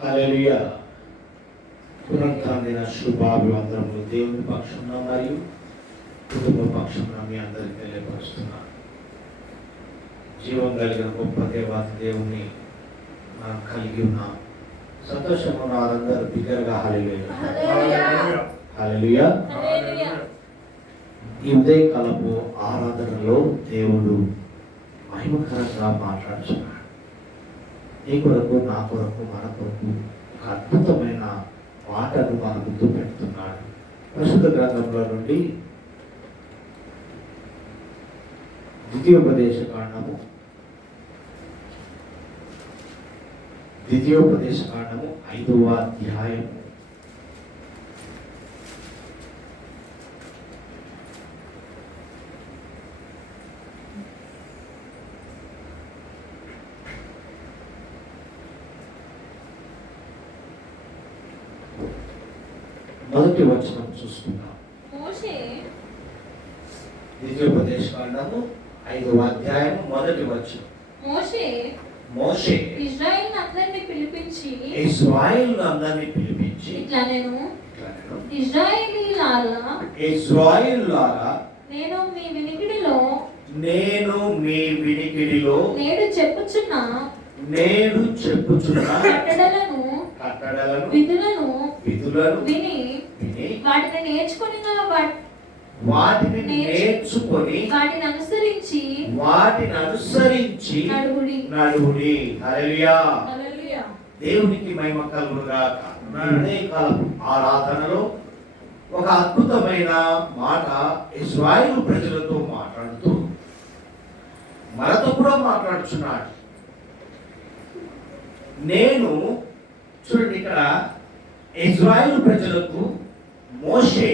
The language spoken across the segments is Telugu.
హల్లెలూయా. పునరుత్థాన శుభాభివందనములు దేవుని పక్షంలో మరియు కుటుంబ పక్షంలో మీ అందరికీ తెలియపరుస్తున్నాను. జీవం కలిగిన గొప్ప దేవాతి దేవుని మనం కలిగి ఉన్నాం. సంతోషంగా ఉన్న వారందరూ బిగ్గరగా హల్లెలూయా హల్లెలూయా. ఈ ఉదయకాలపు ఆరాధనలో దేవుడు మహిమకరంగా మాట్లాడుతున్నాడు. నీ కొరకు, నా కొరకు, మన కొరకు ఒక అద్భుతమైన మాటను మన ముందు పెడుతున్నాడు. పరిశుద్ధ గ్రంథంలో నుండి ద్వితీయోపదేశ కాండము 5వ అధ్యాయము మొదటి వచనం చూసుకుందాం. ద్వితీయోపదేశ కాండము 5వ అధ్యాయము మొదటి వచనం. మోషే ఇశ్రాయేలునందరిని పిలిపించి ఇట్లా నేను ఇశ్రాయేలీయులారా, నేను మీ వినికిడిలో నేడు చెప్పుచున్న కట్టడలను విధులను విని వాటిని నేర్చుకొని వాటిని అనుసరించి నడువుడి. హల్లెలూయా. దేవునికి మహిమ కలుగును గాక. ఆరాధనలో ఒక అద్భుతమైన మాట ఇశ్రాయేలు ప్రజలతో మాట్లాడుతూ మనతో కూడా మాట్లాడుచున్నాడు. నేను చూడండి, ఇక్కడ ఇశ్రాయేలు ప్రజలకు మోషే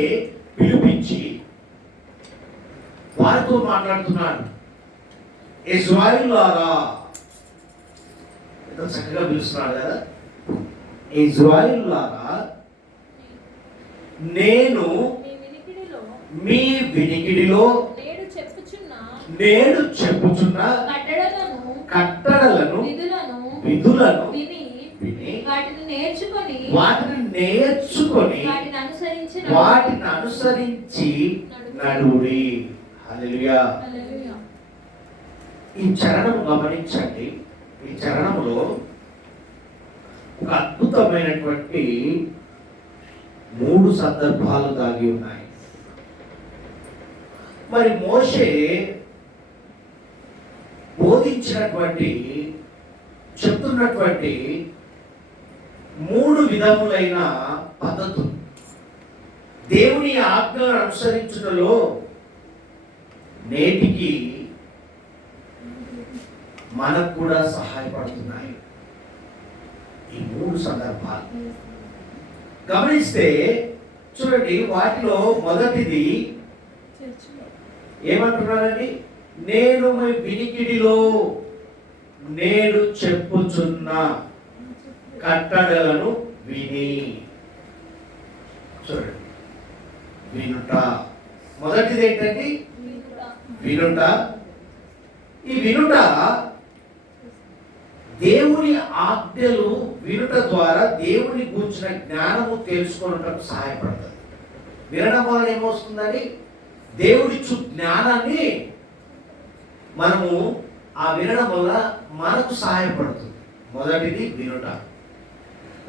పిలిపించి వారితో మాట్లాడుతున్నాడు. ఇశ్రాయేలులారా, ఎంత చక్కగా పిలుస్తున్నాడు కదా. ఇశ్రాయేలులారా, నేను మీ వినికిడిలో నేడు చెప్పుచున్న కట్టడలను విధులను విని వాటిని నేర్చుకొని వాటిని అనుసరించి నడువుడి. హల్లెలూయా. ఈ చరణం గమనించండి. ఈ చరణంలో ఒక అద్భుతమైనటువంటి 3 సందర్భాలు దాగి ఉన్నాయి. మరి మోషే బోధించినటువంటి చెప్తున్నటువంటి 3 విధములైన పద్ధతులు దేవుని ఆజ్ఞలను అనుసరించుటలో నేటికి మనకు కూడా సహాయపడుతున్నాయి. ఈ 3 సందర్భాలు గమనిస్తే చూడండి, వాటిలో మొదటిది ఏమంటున్నారండి? నేను మీ వినికిడిలో నేడు చెప్పుచున్న కట్టడలను విని. చూడండి, వినుట మొదటిది ఏంటండి? వినుట. ఈ వినుట దేవుని ఆజ్ఞలు వినుట ద్వారా దేవుని గూర్చిన జ్ఞానము తెలుసుకోవడానికి సహాయపడుతుంది. వినడం వల్ల ఏమొస్తుందని? దేవుడిచ్చు జ్ఞానాన్ని మనము ఆ వినడం వల్ల మనకు సహాయపడుతుంది. మొదటిది వినుట.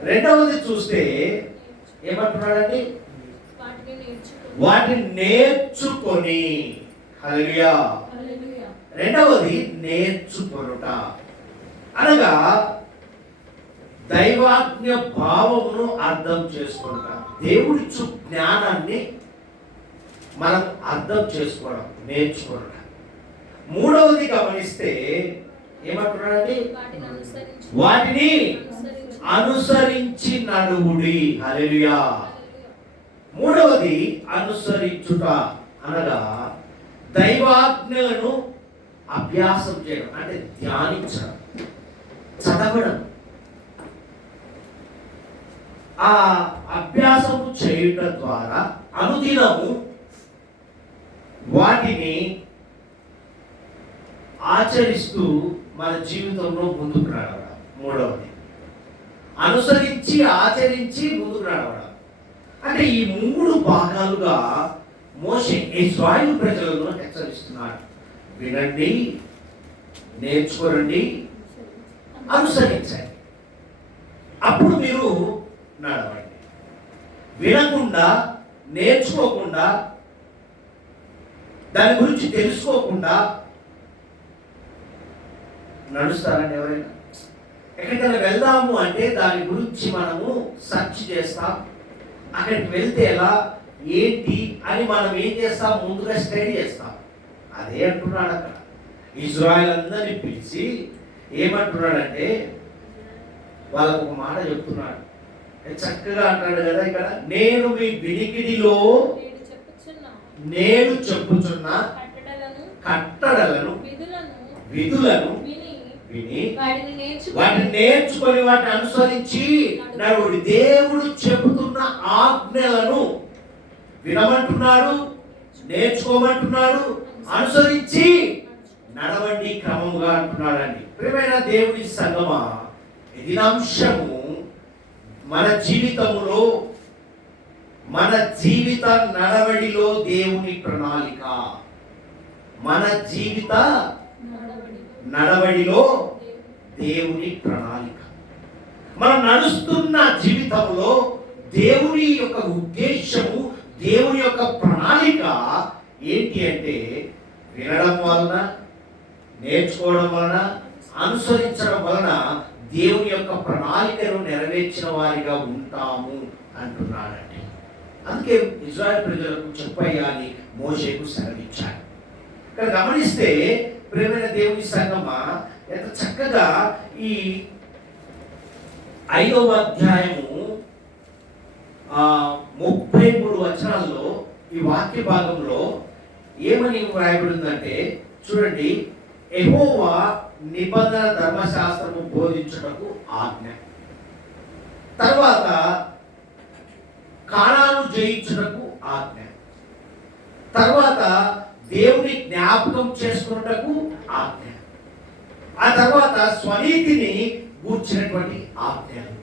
రెండవది చూస్తే ఏమంటున్నాడండి? వాటిని నేర్చుకొని. హల్లెలూయా. రెండవది నేర్చుకొనుట అనగా దైవాజ్ఞ భావమును అర్థం చేసుకుంటా. దేవుడిచ్చు జ్ఞానాన్ని మనం అర్థం చేసుకోవడం, నేర్చుకోవడం. మూడవది గమనిస్తే ఏమంటున్నాడండి? వాటిని అనుసరించి నడువుడి. హల్లెలూయా. మూడవది అనుసరించుట అనగా దైవాజ్ఞలను అభ్యాసం చేయడం, అంటే ధ్యానించడం, చదవడం. ఆ అభ్యాసము చేయుట ద్వారా అనుదినము వాటిని ఆచరిస్తూ మన జీవితంలో ముందుకు రాగలగాలి. మూడవది అనుసరించి ఆచరించి ముందుకు నడవడం. అంటే ఈ 3 భాగాలుగా మోషే ఇశ్రాయేలు ప్రజలను హెచ్చరిస్తున్నాడు. వినండి, నేర్చుకోరండి, అనుసరించండి, అప్పుడు మీరు నడవండి. వినకుండా, నేర్చుకోకుండా, దాని గురించి తెలుసుకోకుండా నడుస్తారండి ఎవరైనా? ఎక్కడికైనా వెళ్దాము అంటే దాని గురించి మనము సెర్చ్ చేస్తాం. అక్కడికి వెళ్తే ఎలా, ఏంటి అని మనం ఏం చేస్తాం? ముందుగా స్టడీ చేస్తాం. అదే అంటున్నాడు అక్కడ. ఇజ్రాయెల్ అందరినీ పిలిచి ఏమంటున్నాడంటే, వాళ్ళకు ఒక మాట చెప్తున్నాడు. చక్కగా అంటాడు కదా ఇక్కడ, నేను మీ వినికిడిలో నేను చెప్పుచున్న కట్టడలను విధులను విని వాటిని నేర్చుకొని వాటిని అనుసరించి నడువుడి. దేవుడు చెబుతున్న ఆజ్ఞలను వినమంటున్నాడు, నేర్చుకోమంటున్నాడు, అనుసరించి నడవండి క్రమముగా అంటున్నాడండి. ప్రియమైన దేవుని సంగమా, ఇది అంశము మన జీవితములో, మన జీవిత నడవడిలో దేవుని ప్రణాళిక. మన జీవిత నడవడిలో దేవుని ప్రణాళిక. మనం నడుస్తున్న జీవితంలో దేవుని యొక్క ఉద్దేశము, దేవుని యొక్క ప్రణాళిక ఏంటి అంటే, వినడం వలన, నేర్చుకోవడం వలన, అనుసరించడం వలన దేవుని యొక్క ప్రణాళికను నెరవేర్చిన వారిగా ఉంటాము అంటున్నాడండి. అందుకే ఇజ్రాయెల్ ప్రజలకు చెప్పయ్యా అని మోషేకు సెలవిచ్చాడు. ఇక్కడ గమనిస్తే ప్రియమైన దేవుని సంగమా, ఎంత చక్కగా ఈ 5వ అధ్యాయము 33 వచనాల్లో ఈ వాక్య భాగంలో ఏమని వ్రాయబడిందంటే చూడండి, యెహోవా నిబంధన ధర్మశాస్త్రము బోధించుటకు ఆజ్ఞ, తర్వాత కానాను జయించుటకు ఆజ్ఞ, తర్వాత దేవుని జ్ఞాపకం చేసుకున్నటకు ఆజ్ఞ, ఆ తర్వాత స్వనీతిని గూర్చినటువంటి ఆజ్ఞలు.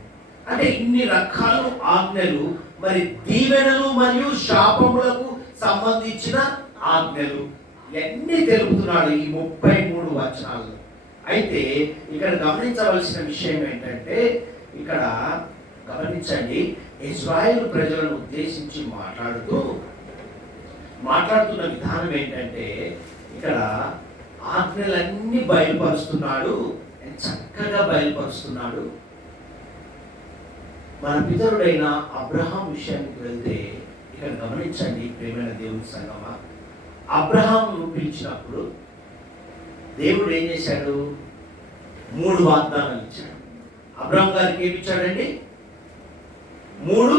అంటే ఇన్ని రకాల ఆజ్ఞలు, మరి దీవెనలు మరియు శాపములకు సంబంధించిన ఆజ్ఞలు ఎన్ని తెలుపుతున్నాడు ఈ 33 వచనాల్లో. అయితే ఇక్కడ గమనించవలసిన విషయం ఏంటంటే, ఇక్కడ గమనించండి, ఇశ్రాయేలు ప్రజలను ఉద్దేశించి మాట్లాడుతున్న విధానం ఏంటంటే, ఇక్కడ ఆజ్ఞలన్నీ బయలుపరుస్తున్నాడు, చక్కగా బయలుపరుస్తున్నాడు. మన పితరుడైన అబ్రహాం విషయానికి వెళ్తే ఇక్కడ గమనించండి ప్రియమైన దేవుని సంగమా, అబ్రహాంను పిలిచినప్పుడు దేవుడు ఏం చేశాడు? 3 వాగ్దానాలు ఇచ్చాడు. అబ్రహాం గారికి ఏమి ఇచ్చాడండి? 3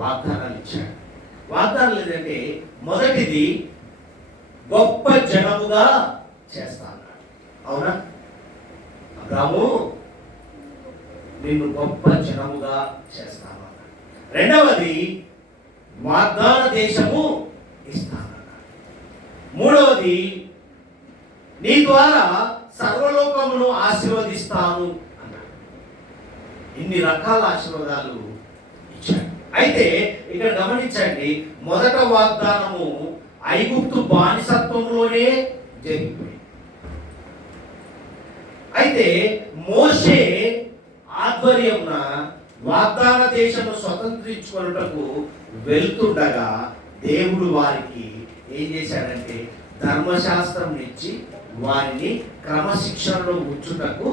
వాగ్దానాలు ఇచ్చాడు. వాగ్దానాలు ఏంటంటే, మొదటిది గొప్ప జనముగా చేస్తా అన్నాడు. అవునా? అబ్రహాము, నిన్ను గొప్ప జనముగా చేస్తాను అన్నాడు. రెండవది వాగ్దాన దేశము ఇస్తాను అన్నాడు. మూడవది నీ ద్వారా సర్వలోకమును ఆశీర్వదిస్తాను అన్నాడు. ఇన్ని రకాల ఆశీర్వాదాలు ఇచ్చాడు. అయితే ఇక్కడ గమనించండి, మొదట వాగ్దానము ఐగుప్తు బానిసత్వంలోనే జరిగిపోయింది. అయితే మోషే ఆధ్వర్యమున వాగ్దాన దేశము స్వతంత్రించుకొనుటకు వెళ్తుండగా దేవుడు వారికి ఏం చేశాడంటే ధర్మశాస్త్రం ఇచ్చి వారిని క్రమశిక్షణలో ఉంచుటకు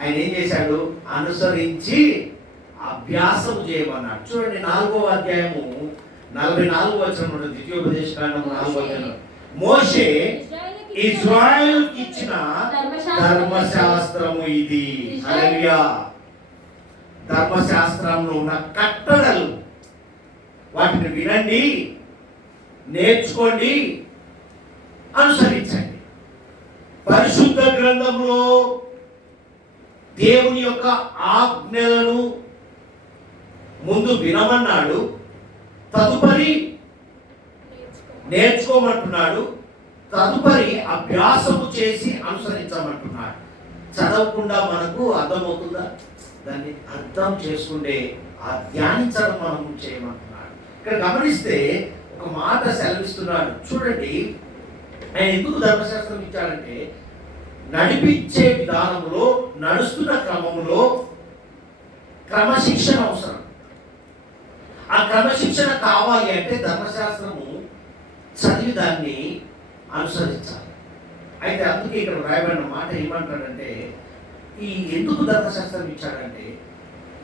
ఆయన ఏం చేశాడు? అనుసరించి అభ్యాసం చేయమన్నాడు. చూడండి 4వ అధ్యాయము 44వ వచనం, ద్వితీయోపదేశకాండము 4వ అధ్యాయం, మోషే ఇశ్రాయేలుకి ఇచ్చిన ధర్మశాస్త్రము ఇది. హల్లెలూయా. ధర్మశాస్త్రంలో ఉన్న కట్టడలు, వాటిని వినండి, నేర్చుకోండి, అనుసరించండి. పరిశుద్ధ గ్రంథంలో దేవుని యొక్క ఆజ్ఞలను ముందు వినమన్నాడు, తదుపరి నేర్చుకోమంటున్నాడు, తదుపరి అభ్యాసము చేసి అనుసరించమంటున్నాడు. చదవకుండా మనకు అర్థమవుతుందా? దాన్ని అర్థం చేసుకుంటే ఆ ధ్యానించడం మనం చేయమంటున్నాడు. ఇక్కడ గమనిస్తే ఒక మాట సెలవిస్తున్నాడు చూడండి. ఆయన ఎందుకు ధర్మశాస్త్రం ఇచ్చాడంటే నడిపించే విధానంలో, నడుస్తున్న క్రమంలో క్రమశిక్షణ అవసరం. ఆ క్రమశిక్షణ కావాలి అంటే ధర్మశాస్త్రము చదివి దాన్ని అనుసరించాలి. అయితే అందుకే ఇక్కడ రాయబడిన మాట ఏమంటాడంటే, ఈ ఎందుకు ధర్మశాస్త్రం ఇచ్చాడంటే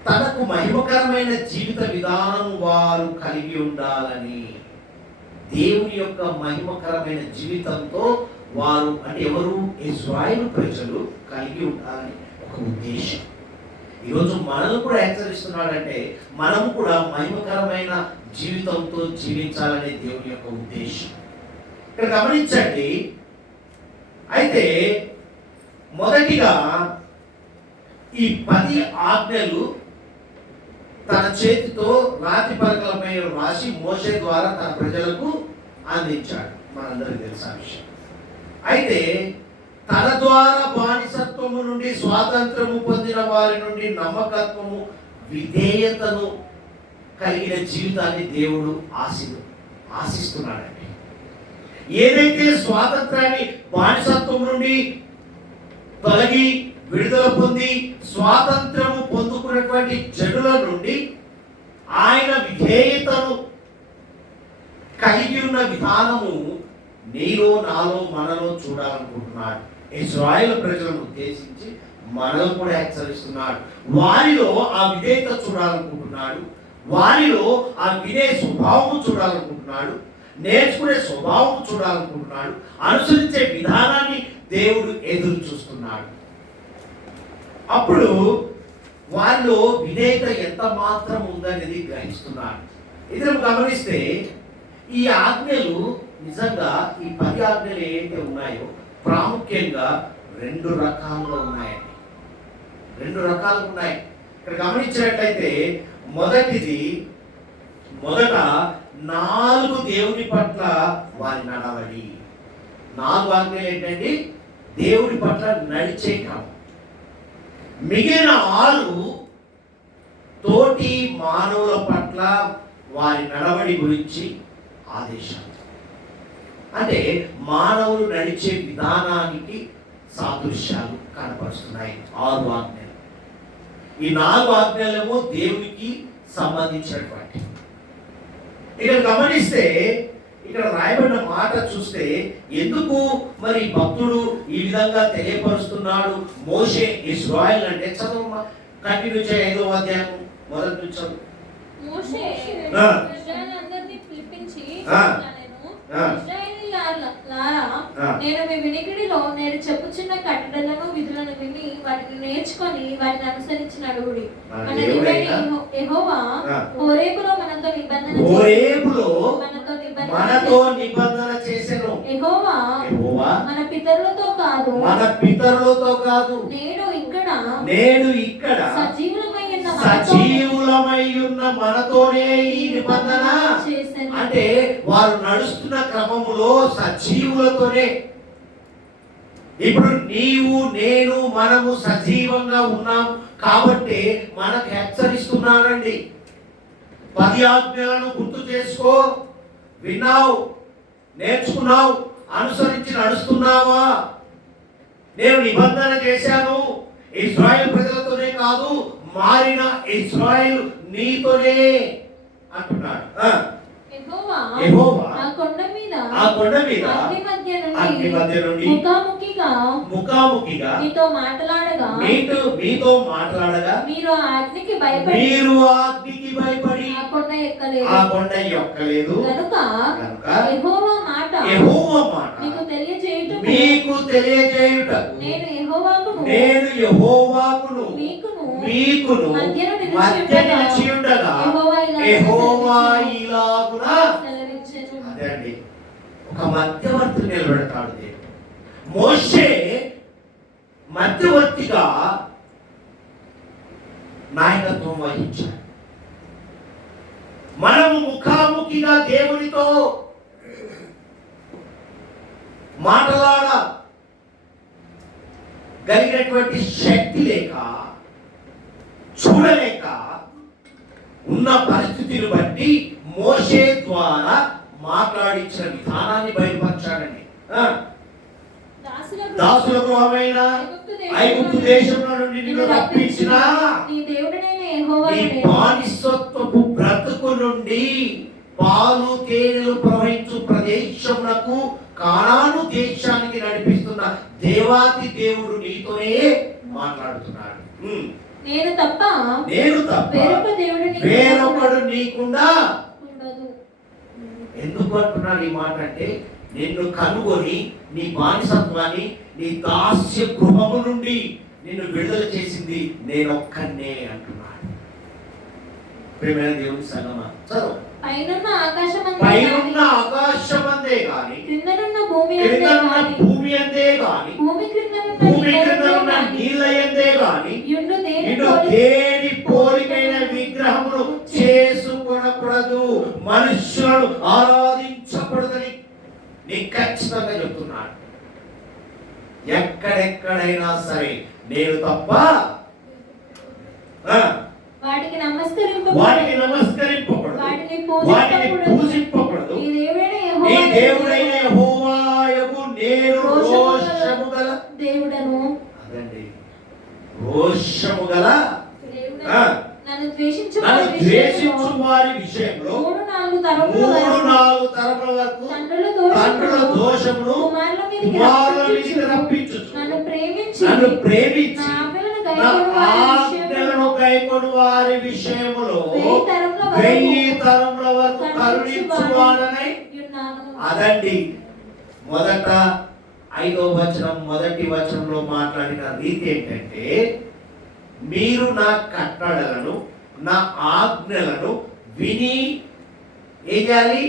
తనకు మహిమకరమైన జీవిత విధానం వారు కలిగి ఉండాలని. దేవుని యొక్క మహిమకరమైన జీవితంతో వారు అంటే ఎవరు? ఇశ్రాయేలు ప్రజలు కలిగి ఉండాలని ఒక ఉద్దేశం. ఈరోజు మనల్ని కూడా హెచ్చరిస్తున్నాడంటే మనము కూడా మహిమకరమైన జీవితంతో జీవించాలనే దేవుని యొక్క ఉద్దేశం. ఇక్కడ గమనించండి. అయితే మొదటిగా ఈ 10 ఆజ్ఞలు తన చేతితో రాతి పలకలపై రాసి మోషే ద్వారా తన ప్రజలకు అందించాడు. మనందరికీ తెలిసిన విషయం. అయితే తన ద్వారా బానిసత్వము నుండి స్వాతంత్రము పొందిన వారి నుండి నమ్మకత్వము, విధేయతను కలిగిన జీవితాన్ని దేవుడు ఆశిస్తున్నాడండి. ఏదైతే స్వాతంత్రాన్ని, బానిసత్వం నుండి తొలగి విడుదల పొంది స్వాతంత్రము పొందుకున్నటువంటి జనుల నుండి ఆయన విధేయతను కలిగి ఉన్న విధానము నీలో, నాలో, మనలో చూడాలనుకుంటున్నాడు. ఇశ్రాయేలు ప్రజలను ఉద్దేశించి మనల్ని కూడా హెచ్చరిస్తున్నాడు. వారిలో ఆ విధేయత చూడాలనుకుంటున్నాడు. వారిలో ఆ వినే స్వభావం చూడాలనుకుంటున్నాడు. నేర్చుకునే స్వభావం చూడాలనుకుంటున్నాడు. అనుసరించే విధానాన్ని దేవుడు ఎదురు చూస్తున్నాడు. అప్పుడు వారిలో విధేయత ఎంత మాత్రం ఉందనేది గ్రహిస్తున్నాడు. ఇది గమనిస్తే ఈ ఆజ్ఞలు నిజంగా ఈ 10 ఆజ్ఞలు ఏవైతే ఉన్నాయో ప్రాముఖ్యంగా 2 రకాలుగా ఉన్నాయండి. 2 రకాలు ఉన్నాయి. ఇక్కడ గమనించినట్లయితే మొదట 4 దేవుని పట్ల వారి నడవడి. 4 ఆజ్ఞలు ఏంటండి? దేవుడి పట్ల నడిచే క్రమం. మిగిలిన 6 తోటి మానవుల పట్ల వారి నడవడి గురించి ఆదేశాలు. అంటే మానవులు నడిచే విధానానికి సాదృశ్యాలు కనపరుస్తున్నాయి 6 ఆజ్ఞలు. ఈ 4 ఆజ్ఞలేమో దేవునికి సంబంధించినటువంటి. ఇక్కడ గమనిస్తే ఇక్కడ రాయబడిన మాట చూస్తే ఎందుకు మరి భక్తుడు ఈ విధంగా తెలియపరుస్తున్నాడు? మోషే ఇశ్రాయేల్ అంటే చదువు కంటిన్యూ చేయ 5వ అధ్యాయం మొదటి నుంచి చదువు. మోషే ఇశ్రాయేలులందరినీ పిలిపించి నేను మీ వినికిడిలో నేను చెప్పుచున్న కట్టడలను, విధులను విని వాటిని నేర్చుకొని వాటిని అనుసరించిన అడుగుడి. మన దేవుడైన యెహోవా హోరేబులో మనతో నిబంధన చేసెను. యెహోవా మన పితరులతో కాదు నేడు ఇక్కడ సజీవులమై ఉన్న మనతోనే ఈ నిబంధన చేసెను. అంటే వారు నడుస్తున్న క్రమములో సజీవులతోనే. ఇప్పుడు నీవు, నేను, మనము సజీవంగా ఉన్నాం కాబట్టి మనకు హెచ్చరిస్తున్నానండి. 10 ఆజ్ఞలను గుర్తు చేసుకో. విన్నావు, నేర్చుకున్నావు, అనుసరించి నడుస్తున్నావా? నేను నిబంధన చేశాను. ఇశ్రాయేలు ప్రజలతోనే కాదు, మారిన ఇశ్రాయేలు నీతోనే అంటున్నాడు. యెహోవా ఆ కొండ మీద అగ్ని మధ్య నుండి ముఖాముఖిగా మీతో మాట్లాడగా మీరు ఆ అగ్నికి భయపడి ఆ కొండ ఎక్కలేదు. కనుక యెహోవా మాట మీకు తెలియజేయుటకు నేను యెహోవాకును మీకును మధ్య నిలిచి ఉండగా యెహోవా ఇలాగున అదే అండి, ఒక మధ్యవర్తి నిలబెడతాడు దేవుడు. మోషే మధ్యవర్తిగా నాయకత్వం వహించాడు. మనము ముఖాముఖిగా దేవునితో మాట్లాడగలిగినటువంటి శక్తి లేక చూడలేక ఉన్న పరిస్థితిని బట్టి మోషే ద్వారా మాట్లాడించిన విధానాన్ని బయలుపరచాడండి. దాసుల గృహమైన ఐగుప్తు దేశంలో నుండి నిన్ను రప్పించిన నీ బానిసత్వపు బ్రతుకు నుండి పాలు తేనెలు ప్రవహించు ప్రదేశమునకు కానాను దేశానికి నడిపిస్తున్న దేవాతి దేవుడు నీతోనే మాట్లాడుతున్నాడు. నేను తప్ప వేరొకడు నీకుండా ఎందుకు అంటున్నాడు ఈ మాట అంటే, నిన్ను కనుగొని నీ బానిసత్వాన్ని నీ దాస్య గృహము నుండి నిన్ను విడుదల చేసింది నేనొక్కనే అంటున్నాడు. ప్రియమైన దేవుని సంగమా, చదువు. పైనున్న ఆకాశమందే గాని క్రిందనున్న భూమి అందే గాని భూమి క్రిందనున్న నీళ్ళ యందే గాని నిన్ను దేని పోలికైన విగ్రహములు చేసుకొనకూడదు, మనుష్యులను ఆరాధించకూడదని నీకు ఖచ్చితంగా చెప్తున్నాడు. ఎక్కడెక్కడైనా సరే నేను తప్ప వాటికి నమస్కరింపకూడదు, వాటిని పూజింపకూడదు. నీ దేవుడైన యెహోవాయగు నేను రోషము గల దేవుడను. అదండి, రోషము గల నన్ను ద్వేషించు వారి విషయంలో 3-4 తరముల వరకు తండ్రుల దోషమును కుమారుల మీదికి రప్పించుచు నన్ను ప్రేమించి నా ఆజ్ఞలను గైకొను వారి విషయములో 1000 తరముల వరకు కరుణించువాడనై ఉన్నాను. అదండి, మొదట 5వ వచనం మొదటి వచనంలో మాట్లాడిన రీతి ఏంటంటే, మీరు నా కట్టడలను నా ఆజ్ఞలను విని ఏం చేయాలి,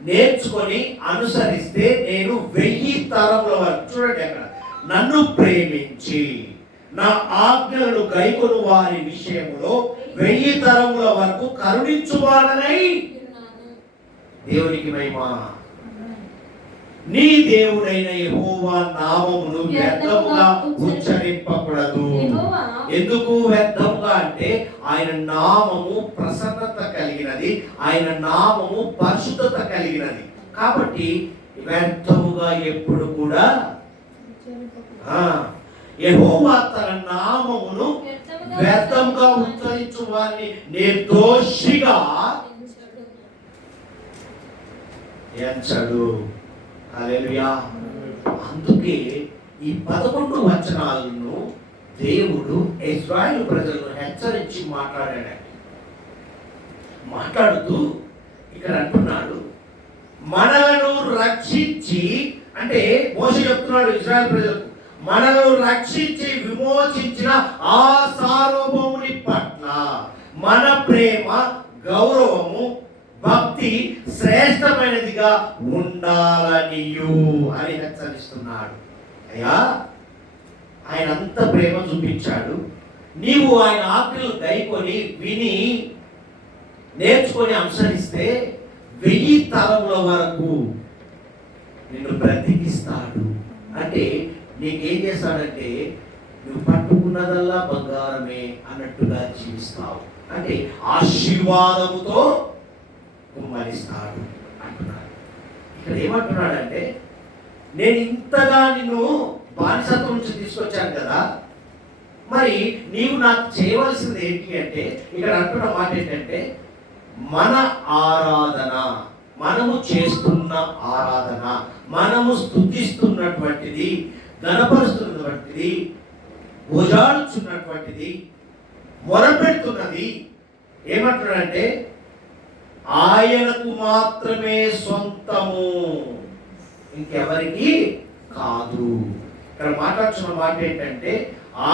నేర్చుకొని అనుసరిస్తే నేను 1000 తరముల వరకు, చూడండి అక్కడ, నన్ను ప్రేమించి నా ఆజ్ఞలను గైకొను వారి విషయంలో 1000 తరముల వరకు కరుణించువాడనై దేవునికి మహిమ. నీ దేవుడైన యెహోవా నామమును వ్యర్థముగా ఉచ్చరింపకూడదు. ఎందుకు వ్యర్థముగా అంటే, ఆయన నామము ప్రసన్నత కలిగినది, ఆయన నామము పరిశుద్ధత కలిగినది. కాబట్టి వ్యర్థముగా ఎప్పుడు కూడా యెహోవా తన నామమును వ్యర్థంగా ఉచ్చరించు వారిని నిర్దోషిగా ఎంచడు. హల్లెలూయా. అందుకే ఈ 11 వచనాలను దేవుడు ఇశ్రాయేలు ప్రజలను హెచ్చరించి మాట్లాడుతూ ఇక్కడ అంటున్నాడు, మనలను రక్షించి, అంటే మోషే చెప్తున్నాడు ఇశ్రాయేలు ప్రజలకు, మనలను రక్షించి విమోచించిన ఆ సార్వభౌముని పట్ల మన ప్రేమ, గౌరవము, భక్తి శ్రేష్టమైనదిగా ఉండాలనియు అని హెచ్చరిస్తున్నాడు. అయ్యా, ఆయన అంత ప్రేమ చూపించాడు, నీవు ఆయన ఆజ్ఞలు గైకొని విని నేర్చుకొని అనుసరిస్తే 1000 తరముల వరకు నిన్ను బ్రతికిస్తాడు. అంటే నీకేం చేస్తాడంటే, నువ్వు పట్టుకున్నదల్లా బంగారమే అన్నట్టుగా జీవిస్తావు. అంటే ఆశీర్వాదముతో కుమ్మరిస్తాడు అంటున్నాడు. ఇక్కడ ఏమంటున్నాడంటే, నేను ఇంతగా నిన్ను బానిసత్వం నుంచి తీసుకొచ్చాను కదా, మరి నీవు నాకు చేయవలసింది ఏంటి అంటే, ఇక్కడ అంటున్న మాట ఏంటంటే, మన ఆరాధన, మనము చేస్తున్న ఆరాధన, మనము స్తుతిస్తున్నటువంటిది, గణపరుస్తున్నటువంటిది, భుజాడుచున్నటువంటిది, మొరపెడుతున్నది ఏమంటున్నాడంటే, ఆయనకు మాత్రమే సొంతము, ఇంకెవరికి కాదు. ఇక్కడ మాట్లాడుతున్న మాట ఏంటంటే,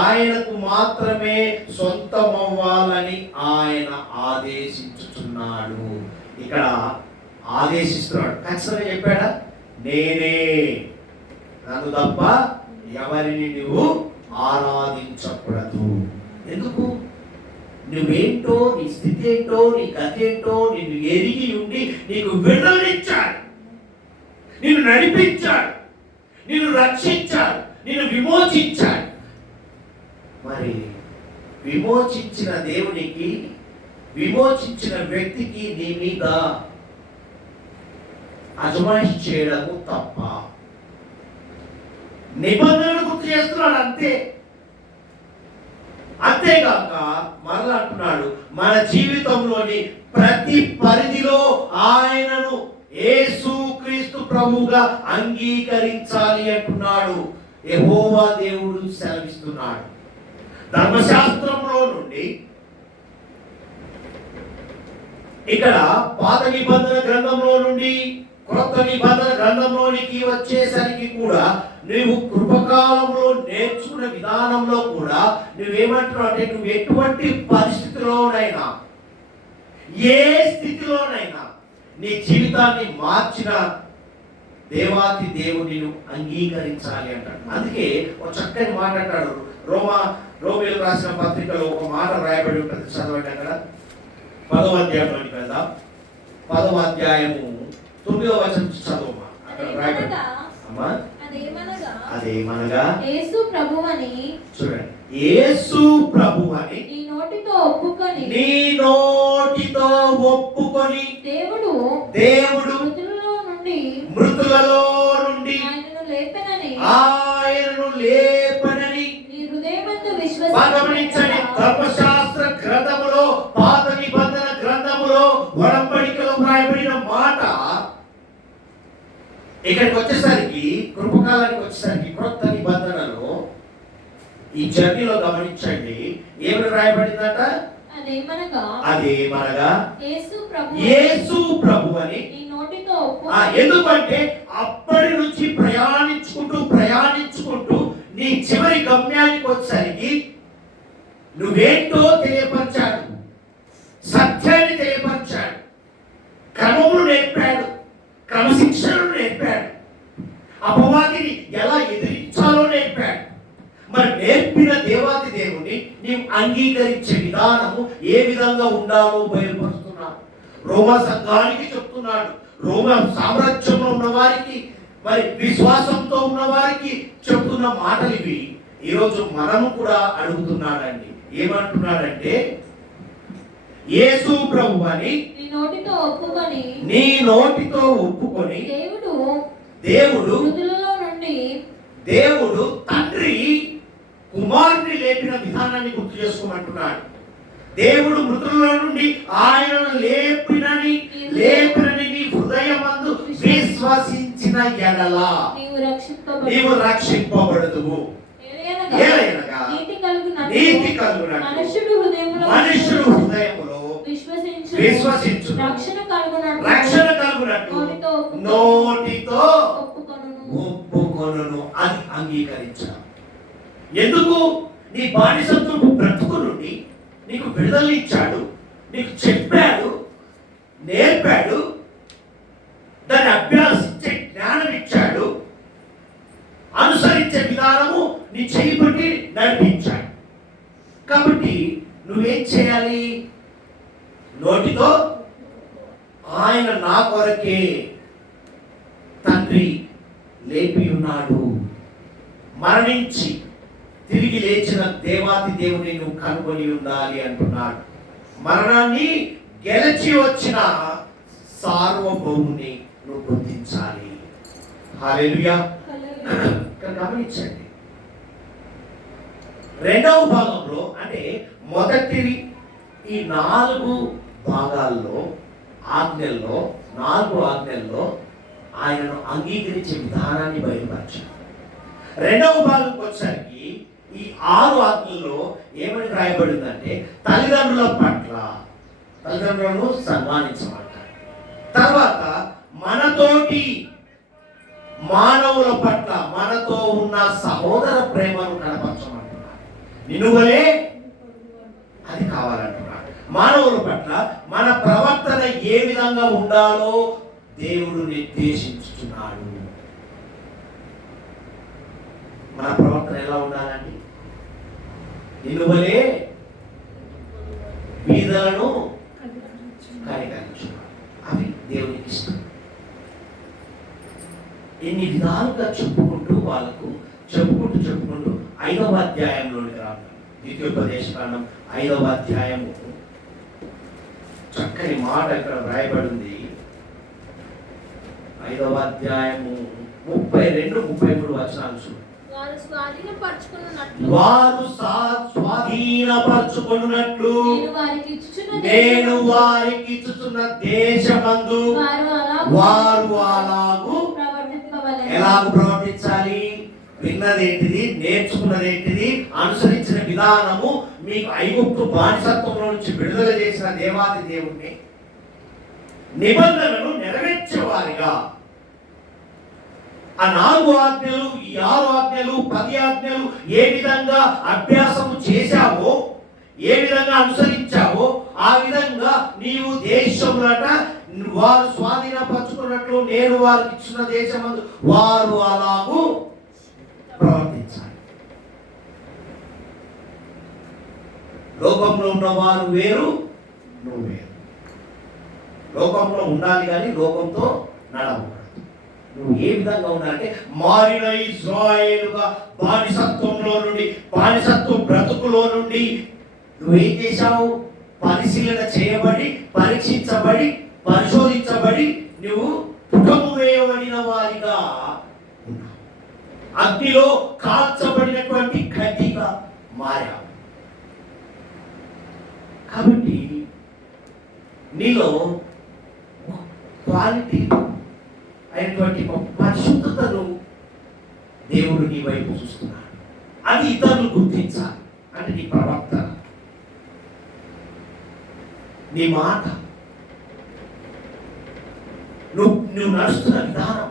ఆయనకు మాత్రమే సొంతమవ్వాలని ఆయన ఆదేశించుచున్నాడు. ఇక్కడ ఆదేశిస్తున్నాడు, ఖచ్చితంగా చెప్పాడా, నేనే, నన్ను తప్ప ఎవరిని నువ్వు ఆరాధించకూడదు. ఎందుకు? నువ్వేంటో, నీ స్థితి ఏంటో, నీ గతి ఏంటో నిన్ను ఎరిగి ఉండి నీకు విడుదలనిచ్చాడు, నిన్ను నడిపించాడు, నిన్ను రక్షించాడు, నిన్ను విమోచించాడు. మరి విమోచించిన దేవునికి, విమోచించిన వ్యక్తికి నీ మీద అజమాయిషి చేయడము తప్ప. నిబంధనలు గుర్తు చేస్తున్నాడు అంతే. అంతేగాక మరలా అంటున్నాడు, మన జీవితంలోని ప్రతి పరిధిలో ఆయనను యేసుక్రీస్తు ప్రభువుగా అంగీకరించాలి అంటున్నాడు. యెహోవా దేవుడు సెలవిస్తున్నాడు. ధర్మశాస్త్రంలో నుండి ఇక్కడ పాత నిబంధన గ్రంథంలో నుండి క్రొత్త నిబంధన గ్రంథంలోనికి వచ్చేసరికి కూడా నువ్వు కృపకాలంలో నేర్చుకున్న విధానంలో కూడా నువ్వేమంటున్నావు అంటే, నువ్వు ఎటువంటి పరిస్థితిలోనైనా, ఏ స్థితిలోనైనా నీ జీవితాన్ని మార్చిన దేవాతి దేవుని అంగీకరించాలి అంటాడు. అందుకే ఒక చక్కని మాట అంటాడు. రోమీయులకు రాసిన పత్రికలో ఒక మాట రాయబడి ఉంటుంది, చదవండి. అక్కడ 10వ అధ్యాయంలోకి వెళ్దాం. 10వ అధ్యాయము 9వ వచనం చదవమ్మా. అక్కడ రాయబడి అమ్మా, అదేమనగా యేసు ప్రభువని, చూడండి, యేసు ప్రభువని నీ నోటితో ఒప్పుకొని, నీ నోటితో ఒప్పుకొని, దేవుడు మృతులలో నుండి ఆయనను లేపనని నీ హృదయమందు గమనించండి. ధర్మశాస్త్ర గ్రంథములో, పాత నిబంధన గ్రంథములో, ఒడంబడికలో రాయబడిన మాట ఇక్కడికి వచ్చేసరికి, కృపకాలానికి వచ్చేసరికి, క్రొత్త నిబంధనలో ఈ జర్నీలో గమనించండి ఏమని రాయబడిందట. అదేమనగా యేసు ప్రభువని. ఎందుకంటే అప్పటి నుంచి ప్రయాణించుకుంటూ నీ చివరి గమ్యానికి వచ్చేసరికి నువ్వేంటో తెలియపరిచాడు, సత్యాన్ని తెలియపరిచాడు, క్రమములు నేర్పాడు, క్రమశిక్షణను నేర్పాడు, అపవాదిని ఎలా ఎదిరించాలో నేర్పాడు. మరి నేర్పిన దేవాది దేవుని నీవు అంగీకరించే విధానము ఏ విధంగా ఉండాలో బయలుపరుస్తున్నాడు. రోమా సంఘానికి చెప్తున్నాడు, రోమా సామ్రాజ్యంలో ఉన్న వారికి, మరి విశ్వాసంతో ఉన్న వారికి చెప్తున్న మాటలు ఇవి. ఈరోజు మనము కూడా అడుగుతున్నాడండి. ఏమంటున్నాడంటే, యేసు ప్రభువని నీ నోటితో ఒప్పుకొని, దేవుడు తండ్రి కుమారుని లేపిన విధానాన్ని గుర్తు చేసుకోమంటున్నాడు. దేవుడు మృతులలో నుండి ఆయనను లేపినని నీ హృదయమందు విశ్వసించిన ఎడల నీవు రక్షింపబడదువు. నీతి కలుగునట్టు మనుషుడు హృదయములో విశ్వసించు రక్షణ కలుగునట్టు నోటితో ఒప్పుకొనును అని అంగీకరించాడు. ఎందుకు? నీ బానిసత్వపు బ్రతుకు నుండి నీకు విడుదల ఇచ్చాడు, నీకు చెప్పాడు, నేర్పాడు, దాన్ని అభ్యాసించే జ్ఞానం ఇచ్చాడు, అనుసరించే విధానము నీ చేయి పట్టి నడిపించాడు. కాబట్టి నువ్వేం చేయాలి? నోటితో ఆయన నా కొరకే తండ్రి లేపి ఉన్నాడు, మరణించి తిరిగి లేచిన దేవాతి దేవుని నువ్వు కనుగొని ఉండాలి అంటున్నాడు. మరణాన్ని గెలిచి వచ్చిన సార్వభౌముని నువ్వు గుర్తించాలి. హల్లెలూయా. గమనించండి, రెండవ భాగంలో అంటే మొదటి ఈ 4 భాగాల్లో, ఆజ్ఞల్లో, 4 ఆజ్ఞల్లో ఆయనను అంగీకరించే విధానాన్ని బయలుపరిచాడు. రెండవ భాగంకి వచ్చేసరికి ఈ 6 ఆజ్ఞల్లో ఏమని రాయబడిందంటే, తల్లిదండ్రులను సన్మానించమంటారు. తర్వాత మనతోటి మానవుల పట్ల మనతో ఉన్న సహోదర ప్రేమను కనపరచమంటున్నాడు. నిన్నువలే అది కావాలంటున్నాడు. మానవుల పట్ల మన ప్రవర్తన ఏ విధంగా ఉండాలో దేవుడు నిర్దేశించుతున్నాడు. మన ప్రవర్తన ఎలా ఉండాలండి? నిన్నువలే బీదలను కనికరించున్నాడు. అవి దేవునికి ఇష్టం. ఎన్ని విధాలుగా చెప్పుకుంటూ 5వ అధ్యాయంలోనికి రావాలి. ద్వితీయోపదేశకాండం 5వ అధ్యాయము చక్కని మాట ఇక్కడ వ్రాయబడింది. 5వ అధ్యాయము 32-33 వచనాలు చూడండి. వారు స్వాధీనపరచుకొనున్నట్లు నేను వారికి ఇచ్చుచున్న దేశమందు వారు అలాగూ ఎలాగూ ప్రవర్తించాలి. విన్నదేంటిది, నేర్చుకున్నదేంటిది, అనుసరించిన విధానము, మీకు ఐగుప్తు బానిసత్వంలో నుంచి విడుదల చేసిన దేవాది దేవుణ్ణి నిబంధనను నెరవేర్చేవారిగా ఆ 4 ఆజ్ఞలు, ఈ 6 ఆజ్ఞలు, 10 ఆజ్ఞలు ఏ విధంగా అభ్యాసము చేశావో, ఏ విధంగా అనుసరించావో ఆ విధంగా నీవు దేశములట వారు స్వాధీనపరచుకున్నట్లు నేను వారికి ఇచ్చిన దేశమందు వారు అలాగూ ప్రవర్తించాలి. లోకంలో ఉన్న వారు వేరు, నువ్వు వేరు. లోకంలో ఉండాలి కానీ లోకంతో నడవకూడదు. నువ్వు ఏ విధంగా ఉన్నారంటే మారిన ఇశ్రాయేలుగా బానిసత్వంలో నుండి, బానిసత్వ బ్రతుకులో నుండి నువ్వేం చేశావు? పరిశీలన చేయబడి, పరీక్షించబడి, పరిశోధించబడి నువ్వు పుటము వేయబడిన వారిగా ఉన్నావు. అగ్నిలో కాల్చబడినటువంటి గడ్డిగా మారావు. కాబట్టి నీలో క్వాలిటీ అయినటువంటి పరిశుద్ధతను దేవుడు నీ వైపు చూస్తున్నాడు. అది ఇతరులు గుర్తించాలి. అంటే నీ ప్రవర్తన, నీ మాట, నువ్వు నడుస్తున్న విధానం,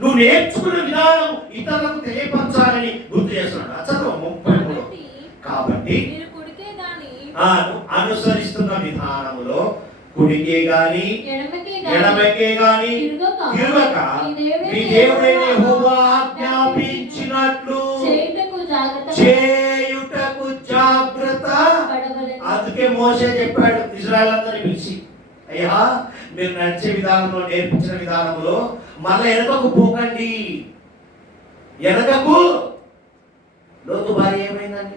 నువ్వు నేర్చుకున్న విధానం ఇతరులకు తెలియపరచాలని గుర్తు చేస్తున్నాడు. అసలు 33 కాబట్టి అనుసరిస్తున్న విధానములో కుడికే గాని ఎడమకే గాని తిరగక మీ దేవుడైన యెహోవా ఆజ్ఞాపించినట్లు చేయుటకు జాగ్రత్త. అందుకే మోషే చెప్పాడు ఇశ్రాయేలందరిని పిలిచి, అయ్యా మీరు నడిచే విధానంలో, నేర్పించిన విధానంలో మళ్ళీ వెనకకు పోకండి. వెనకకు లోతు భార్య ఏమైందండి?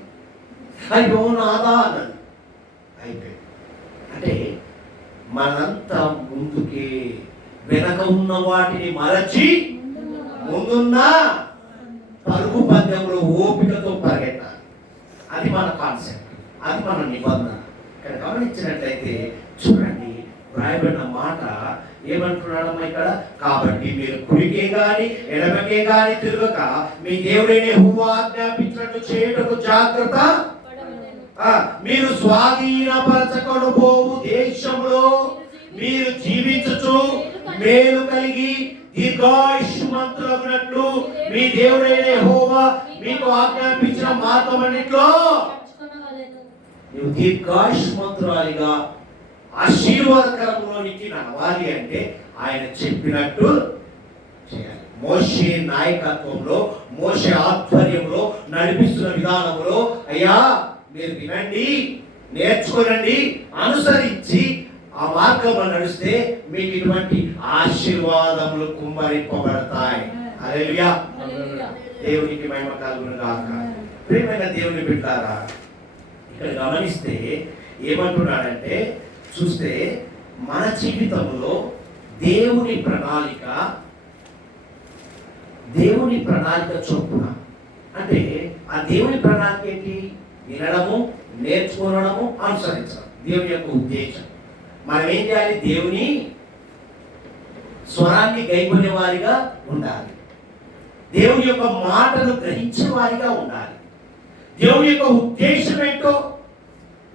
అయ్యో నాదా అన్నది. అయిపోయింది. అంటే మనంతా ముందుకే, వెనక ఉన్న వాటిని మరచి ముందున్న పరుగు పందెంలో ఓపికతో పరిగెట్టాలి. అది మన కాన్సెప్ట్, అది మన నిబంధన. ఇక్కడ గమనించినట్లయితే చూడండి, వ్రాయబడిన మాట ఏమంటున్నాడమ్మా ఇక్కడ? కాబట్టి మీరు కుడికే గాని ఎడమకే గాని తిరగక మీ దేవుడైన యెహోవా ఆజ్ఞాపించినట్టు చేయుటకు జాగ్రత్త. మీరు స్వాధీనపరచకొనబోవు దేశంలో మీరు జీవించుచు మేలు కలిగి దీర్ఘాయుష్మంతులగునట్లు మీ దేవుడైన యెహోవా మీకు ఆజ్ఞాపించిన మార్గమన్నిటిలో నువ్వు దీర్ఘాయుష్మంతురాలిగా ఆశీర్వాదకరంలోనికి నడవాలి. అంటే ఆయన చెప్పినట్టు చేయాలి. మోషే నాయకత్వంలో, మోషే ఆధ్వర్యంలో నడిపిస్తున్న విధానంలో అయ్యా మీరు వినండి, నేర్చుకోనండి, అనుసరించి ఆ మార్గంలో నడిస్తే మీకు ఇటువంటి ఆశీర్వాదములు కుమ్మరింపబడతాయి. హల్లెలూయా. దేవునికి మహిమ కలుగును గాక. ప్రియమైన దేవుని బిడ్డలారా, ఇక్కడ గమనిస్తే ఏమంటున్నాడంటే, చూస్తే మన జీవితంలో దేవుని ప్రణాళిక చొప్పున, అంటే ఆ దేవుని ప్రణాళిక ఏంటి? వినడము, నేర్చుకోవడము, అనుసరించడం దేవుని యొక్క ఉద్దేశం. మనం ఏం చేయాలి? దేవుని స్వరాన్ని గైకొనే వారిగా ఉండాలి. దేవుని యొక్క మాటను గ్రహించే వారిగా ఉండాలి. దేవుని యొక్క ఉద్దేశం ఏంటో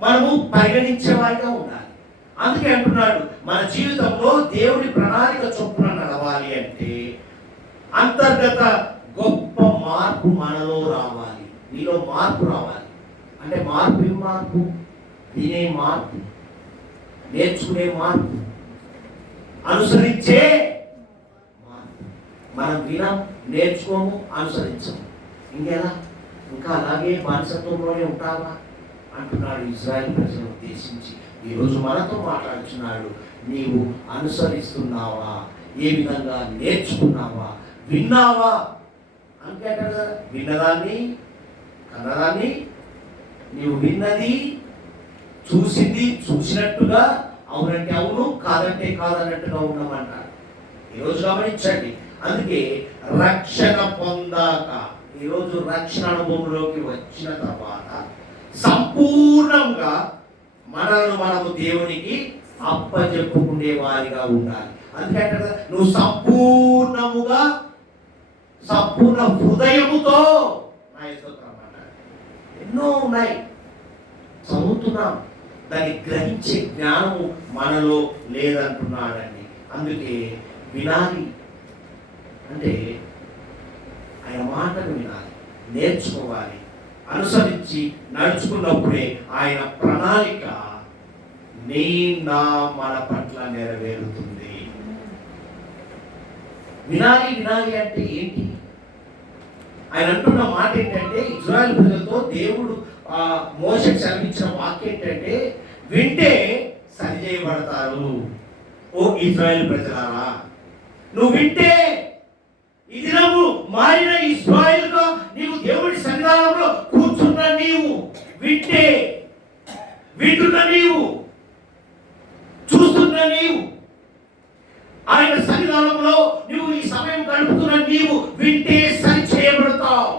మనము పరిగణించే వారిగా ఉండాలి. అందుకే అంటున్నాడు, మన జీవితంలో దేవుని ప్రణాళిక చొప్పున నడవాలి అంటే అంతర్గత గొప్ప మార్పు మనలో రావాలి. నీలో మార్పు రావాలి. అంటే మార్పు ఏం మార్పు? వినే మార్పు, నేర్చుకునే మార్పు, అనుసరించే మార్పు. మనం వినం, నేర్చుకోము, అనుసరించము. ఇంకెలా? ఇంకా అలాగే బానిసత్వంలోనే ఉంటావా అంటున్నాడు ఇశ్రాయేలు ప్రజలను ఉద్దేశించి. ఈరోజు మనతో మాట్లాడుతున్నాడు. నీవు అనుసరిస్తున్నావా? ఏ విధంగా నేర్చుకున్నావా? విన్నావా? అంతే కదా, విన్నదాన్ని, కన్నదాన్ని నీవు విన్నది చూసింది చూసినట్టుగా అవునంటే అవును కాదంటే కాదన్నట్టుగా ఉన్నామన్నారు. ఈరోజు గమనించండి, అందుకే రక్షణ పొందాక ఈరోజు రక్షణ అనుభవంలోకి వచ్చిన తర్వాత సంపూర్ణంగా మనము దేవునికి అప్పచెప్పుకునే వారిగా ఉండాలి. అందుకంటే నువ్వు సంపూర్ణముగా సంపూర్ణ హృదయముతో నా స్తోత్రం అన్నాడు. ఎన్నో ఉన్నాయి చదువుతున్నాం, దాన్ని గ్రహించే జ్ఞానము మనలో లేదంటున్నాడండి. అందుకే వినాలి అంటే ఆయన మాటను వినాలి, నేర్చుకోవాలి, అనుసరించి నడుచుకున్నప్పుడే ఆయన ప్రణాళిక మన పట్ల నెరవేరుతుంది. వినాలి వినాలి అంటే ఏంటి? ఆయన అంటున్న మాట ఏంటంటే, ఇజ్రాయెల్ ప్రజలతో దేవుడు మోషేకు సెలవిచ్చిన వాక్యం ఏంటంటే, వింటే సరిచేయబడతారు. ఓ ఇజ్రాయెల్ ప్రజలారా, నువ్వు వింటే ఈ దినము మారిన ఇజ్రాయెల్గా నీవు దేవుడి సన్నిధానంలో కూర్చున్న నీవు వింటే, వింటున్న నీవు, చూస్తున్న నీవు, ఆయన సన్నిధానంలో నువ్వు ఈ సమయం గడుపుతున్న నీవు వింటే సరి చేయబడతావు,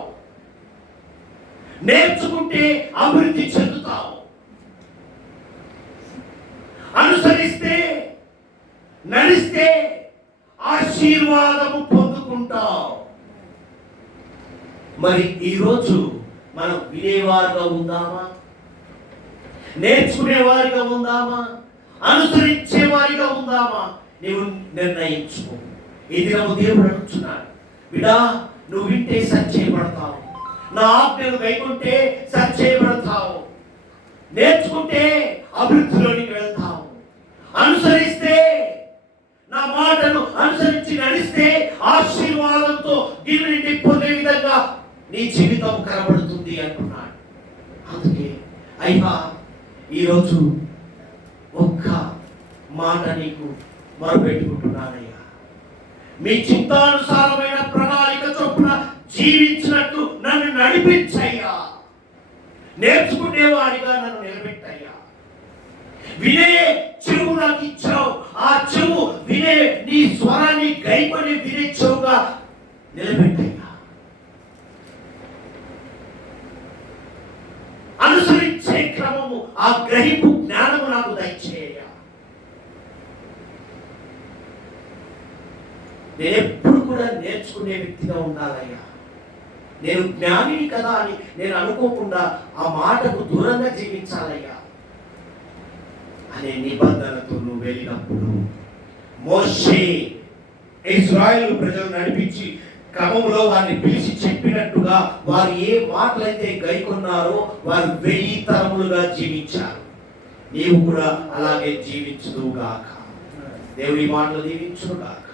నేర్చుకుంటే అభివృద్ధి చెందుతావు, అనుసరిస్తే నడిస్తే ఆశీర్వాదము పొందుకుంటావు. మరి ఈరోజు మనం వినేవారుగా ఉందామా? నేర్చుకునేవారిగా ఉందామా? అనుసరించే వారిగా ఉందామా? నీవు నిర్ణయించుకో. ఈ దినము దేవుడు అడుగుతున్నాడు, బిడా నువ్వు వింటే సరిచేయబడతావు, నా ఆజ్ఞను గైకొంటే సరిచేయబడతావు, నేర్చుకుంటే అభివృద్ధిలోనికి వెళ్తావు, అనుసరిస్తే నా మాటను అనుసరించి నడిస్తే ఆశీర్వాదంతో గిన్నె నిండిపోయే విధంగా నీ జీవితం కనబడుతుంది అంటున్నాడు. అందుకే అయ్యా ఈరోజు ఒక్క మాట నీకు మొరపెట్టుకుంటున్నానయ్యా, మీ చిత్తానుసారమైన ప్రణాళిక చొప్పున జీవించినట్టు నన్ను నడిపించయ్యా, నేర్చుకునేవాడిగా నన్ను నిలబెట్టయ్యా. వినే చెవు నాకు ఇచ్చావు, ఆ చెవు వినే నీ స్వరాన్ని గైకొని వినే చెవుగా నిలబెట్టయ్యా. అనుసరించే క్రమము, ఆ గ్రహింపు జ్ఞానము నాకు దయచేయ. నేను ఎప్పుడు కూడా నేర్చుకునే వ్యక్తిగా ఉండాలయ్యా. నేను జ్ఞానిని కదా అని నేను అనుకోకుండా ఆ మాటకు దూరంగా జీవించాలయ్యా అనే నిబంధనతో నువ్వు వెళ్ళినప్పుడు, మోషే ఇశ్రాయేలు ప్రజలు నడిపించి క్రమంలో వారిని పిలిచి చెప్పినట్టుగా వారు ఏ మాటలైతే గైకొన్నారో వారు 1000 తరములుగా జీవించారు. నీవు కూడా అలాగే జీవించుదువుగాక. దేవుడి మాటలు దీవించుగాక.